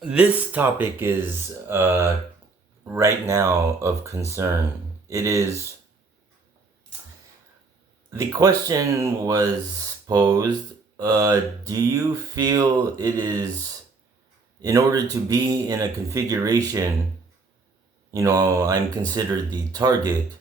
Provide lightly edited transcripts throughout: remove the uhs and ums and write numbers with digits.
This topic is right now of concern. It is the question was posed. Do you feel it is in order to be in a configuration? I'm considered the target.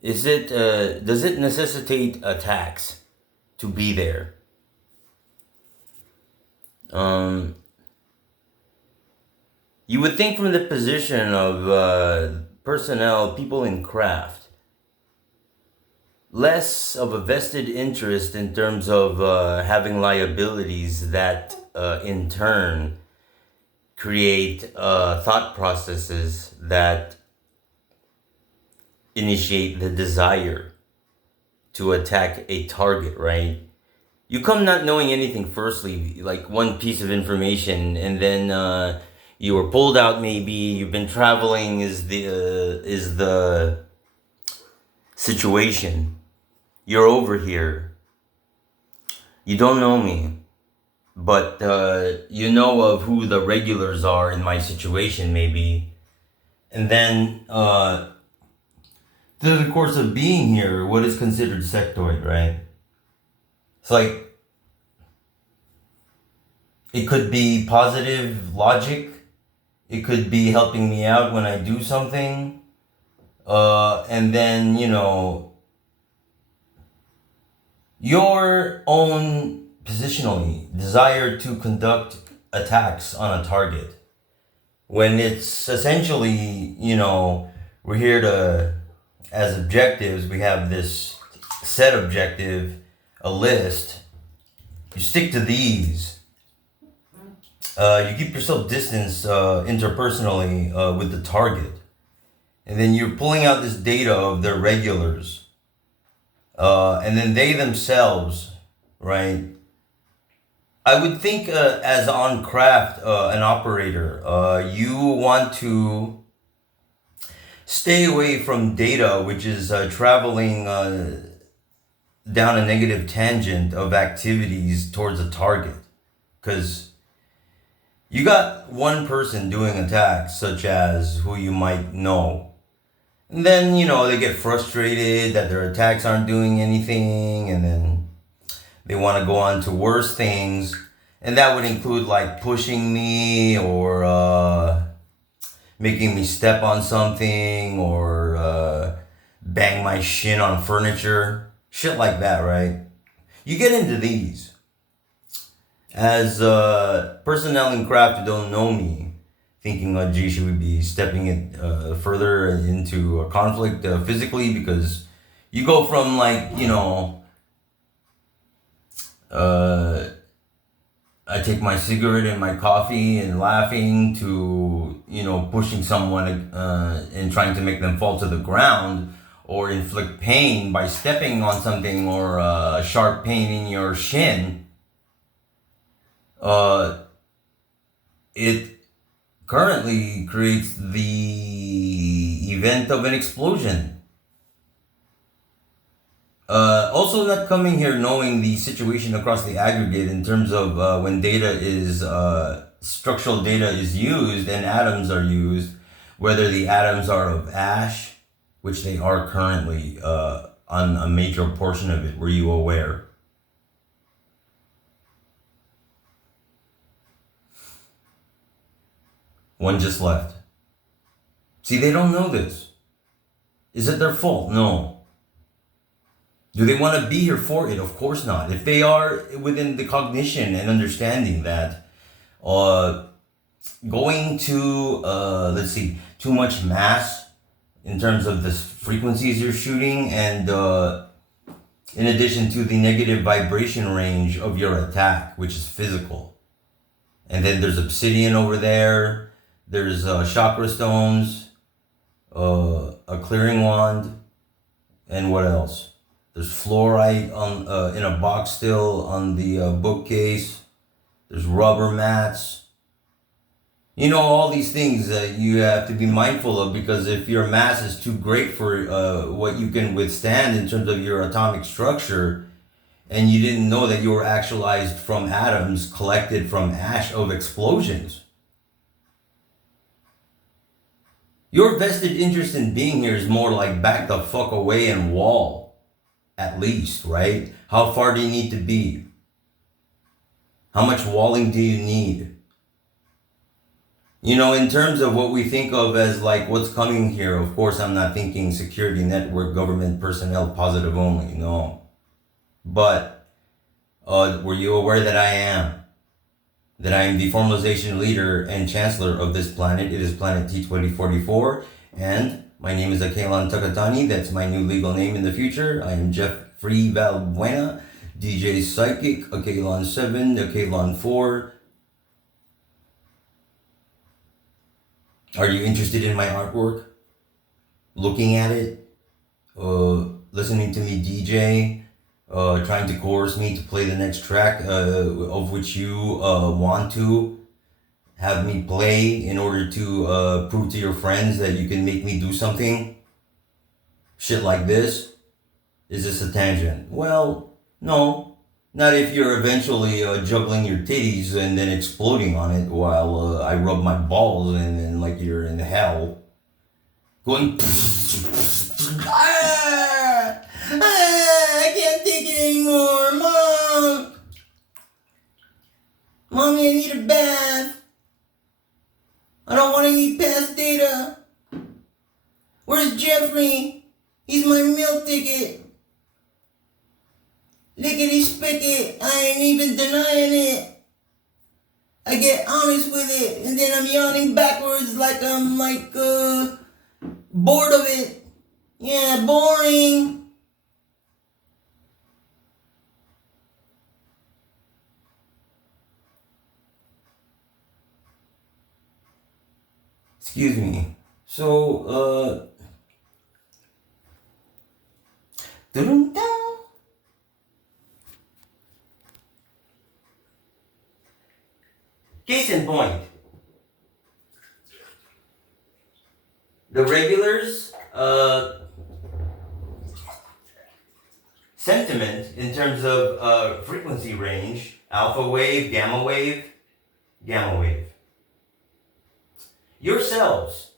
Is it? Does it necessitate attacks to be there? Um, you would think from the position of personnel, people in craft, less of a vested interest in terms of having liabilities that in turn create thought processes that initiate the desire to attack a target, right? You come not knowing anything, firstly, like one piece of information, and then you were pulled out, maybe you've been traveling, is the situation. You're over here. You don't know me, but you know of who the regulars are in my situation, maybe. And then, through the course of being here, what is considered sectoid, right? It's like, it could be positive logic. It could be helping me out when I do something. And then, your own positionally desire to conduct attacks on a target when it's essentially, we're here to, as objectives, we have this set objective, a list. You stick to these. You keep yourself distance interpersonally with the target. And then you're pulling out this data of their regulars. And then they themselves, right? I would think as on craft, an operator, you want to stay away from data which is traveling down a negative tangent of activities towards a target. Because you got one person doing attacks, such as who you might know. And then, they get frustrated that their attacks aren't doing anything, and then they want to go on to worse things. And that would include like pushing me or making me step on something or bang my shin on furniture. Shit like that, right? You get into these. As personnel in craft who don't know me, thinking, oh, gee, should we be stepping it further into a conflict physically? Because you go from like, I take my cigarette and my coffee and laughing to, pushing someone and trying to make them fall to the ground or inflict pain by stepping on something or sharp pain in your shin. It currently creates the event of an explosion. Also, not coming here knowing the situation across the aggregate in terms of when data is structural data is used and atoms are used, whether the atoms are of ash, which they are currently on a major portion of it. Were you aware? One just left. See, they don't know this. Is it their fault? No. Do they want to be here for it? Of course not. If they are within the cognition and understanding that going to, too much mass in terms of the frequencies you're shooting and in addition to the negative vibration range of your attack, which is physical. And then there's obsidian over there. There's chakra stones, a clearing wand, and what else? There's fluorite on in a box still on the bookcase. There's rubber mats. All these things that you have to be mindful of, because if your mass is too great for what you can withstand in terms of your atomic structure, and you didn't know that you were actualized from atoms collected from ash of explosions. Your vested interest in being here is more like back the fuck away and wall, at least, right? How far do you need to be? How much walling do you need? You know, in terms of what we think of as like what's coming here, of course, I'm not thinking security network, government personnel, positive only, no. But were you aware that I am? That I am the formalization leader and chancellor of this planet. It is planet T.20-44, and my name is Akelon Takatani. That's my new legal name in the future. I am Jeffrey Valbuena, DJ Psychic, Akelon 7, Akelon 4. Are you interested in my artwork? Looking at it? Listening to me DJ? Trying to coerce me to play the next track of which you want to have me play in order to prove to your friends that you can make me do something? Shit like this? Is this a tangent? Well, no. Not if you're eventually juggling your titties and then exploding on it while I rub my balls and then like you're in hell. Going... I can't take it anymore, Mom! Mommy, I need a bath. I don't want to eat past data. Where's Jeffrey? He's my meal ticket. Lickety spicket, I ain't even denying it. I get honest with it, and then I'm yawning backwards like I'm bored of it. Yeah, boring. Excuse me. So, case in point, the regulars' sentiment in terms of frequency range, alpha wave, gamma wave, gamma wave. Yourselves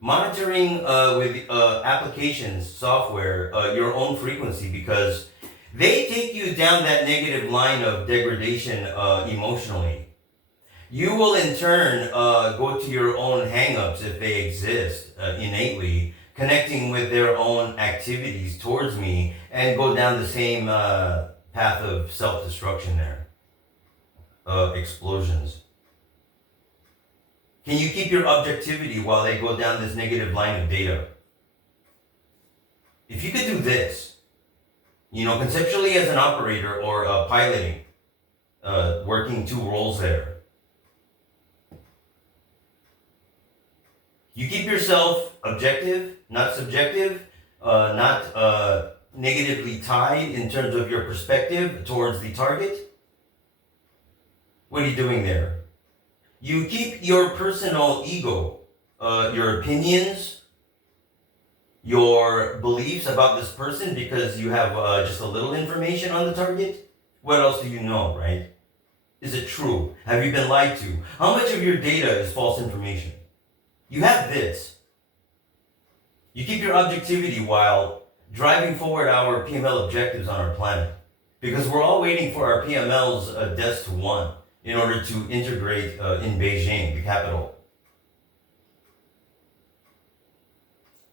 monitoring with applications, software, your own frequency, because they take you down that negative line of degradation emotionally. You will in turn go to your own hang-ups if they exist innately, connecting with their own activities towards me and go down the same path of self-destruction there. Explosions. Can you keep your objectivity while they go down this negative line of data? If you could do this, you know, conceptually as an operator or piloting, working two roles there, you keep yourself objective, not subjective, not negatively tied in terms of your perspective towards the target. What are you doing there? You keep your personal ego, your opinions, your beliefs about this person because you have just a little information on the target. What else do you know, right? Is it true? Have you been lied to? How much of your data is false information? You have this. You keep your objectivity while driving forward our PML objectives on our planet. Because we're all waiting for our PML's deaths to one in order to integrate in Beijing, the capital.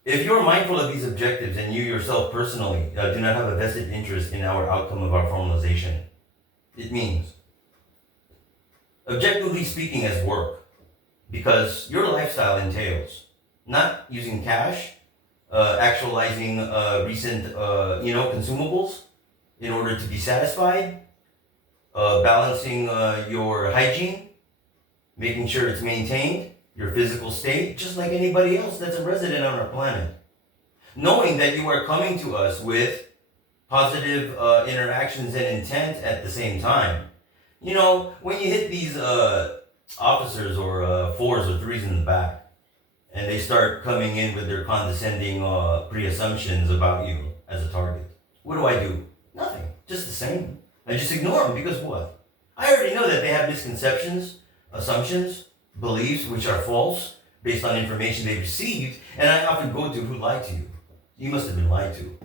If you're mindful of these objectives and you yourself personally do not have a vested interest in our outcome of our formalization, it means, objectively speaking, as work, because your lifestyle entails not using cash, actualizing recent consumables in order to be satisfied, balancing your hygiene, making sure it's maintained, your physical state, just like anybody else that's a resident on our planet. Knowing that you are coming to us with positive interactions and intent at the same time. You know, when you hit these officers or fours or threes in the back, and they start coming in with their condescending pre-assumptions about you as a target, what do? Nothing. Just the same. I just ignore them because what? I already know that they have misconceptions, assumptions, beliefs which are false, based on information they received, and I often go to who lied to you. You must have been lied to.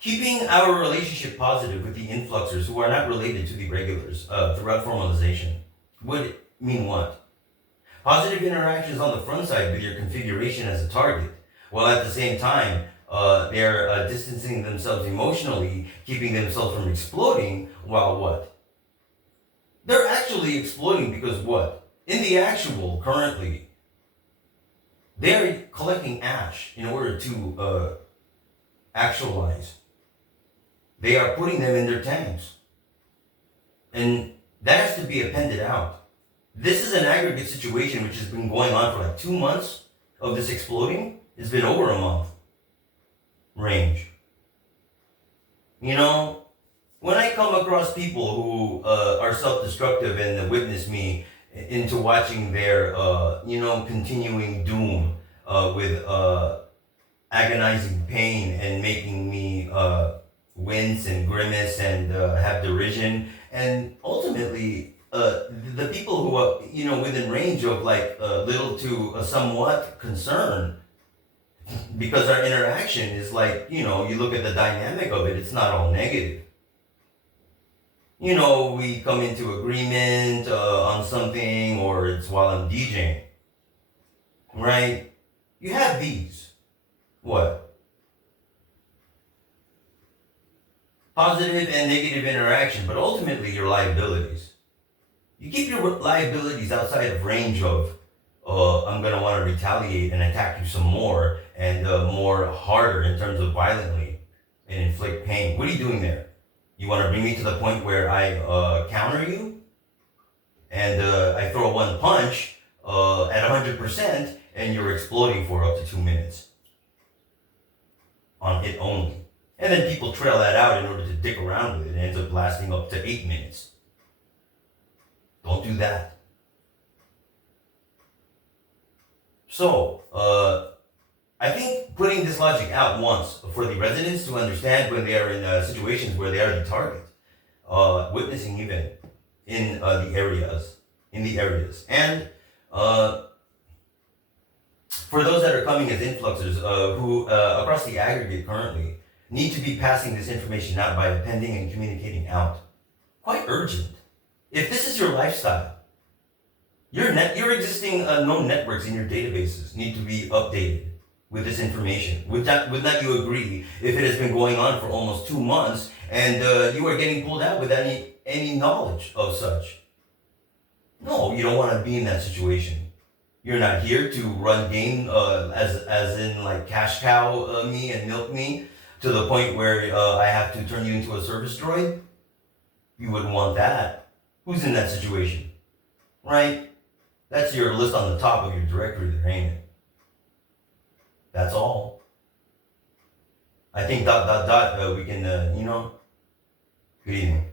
Keeping our relationship positive with the influxers who are not related to the regulars throughout formalization would mean what? Positive interactions on the front side with your configuration as a target, while at the same time they're distancing themselves emotionally, keeping themselves from exploding, while what? They're actually exploding because what? In the actual, currently, they're collecting ash in order to actualize. They are putting them in their tanks. And that has to be appended out. This is an aggregate situation which has been going on for like 2 months of this exploding. It's been over a month range. You know, when I come across people who are self-destructive and witness me into watching their, continuing doom with agonizing pain and making me wince and grimace and have derision, and ultimately the people who are within range of like little to somewhat concern, because our interaction is like, you look at the dynamic of it, it's not all negative. We come into agreement on something, or it's while I'm DJing, right? You have these. What? Positive and negative interaction, but ultimately your liabilities. You keep your liabilities outside of range of, I'm going to want to retaliate and attack you some more and more harder in terms of violently and inflict pain. What are you doing there? You want to bring me to the point where I counter you and I throw one punch at 100% and you're exploding for up to 2 minutes on it only. And then people trail that out in order to dick around with it, and it ends up lasting up to 8 minutes. Don't do that. So, I think putting this logic out once for the residents to understand when they are in situations where they are the target, witnessing even in the areas, and for those that are coming as influxers who across the aggregate currently need to be passing this information out by appending and communicating out. Quite urgent. If this is your lifestyle, your existing known networks in your databases need to be updated with this information. Would not you agree if it has been going on for almost 2 months and you are getting pulled out with any knowledge of such? No, you don't want to be in that situation. You're not here to run game as in like cash cow me and milk me to the point where I have to turn you into a service droid. You wouldn't want that. Who's in that situation? Right? That's your list on the top of your directory there, ain't it? That's all. I think ... we can, good evening.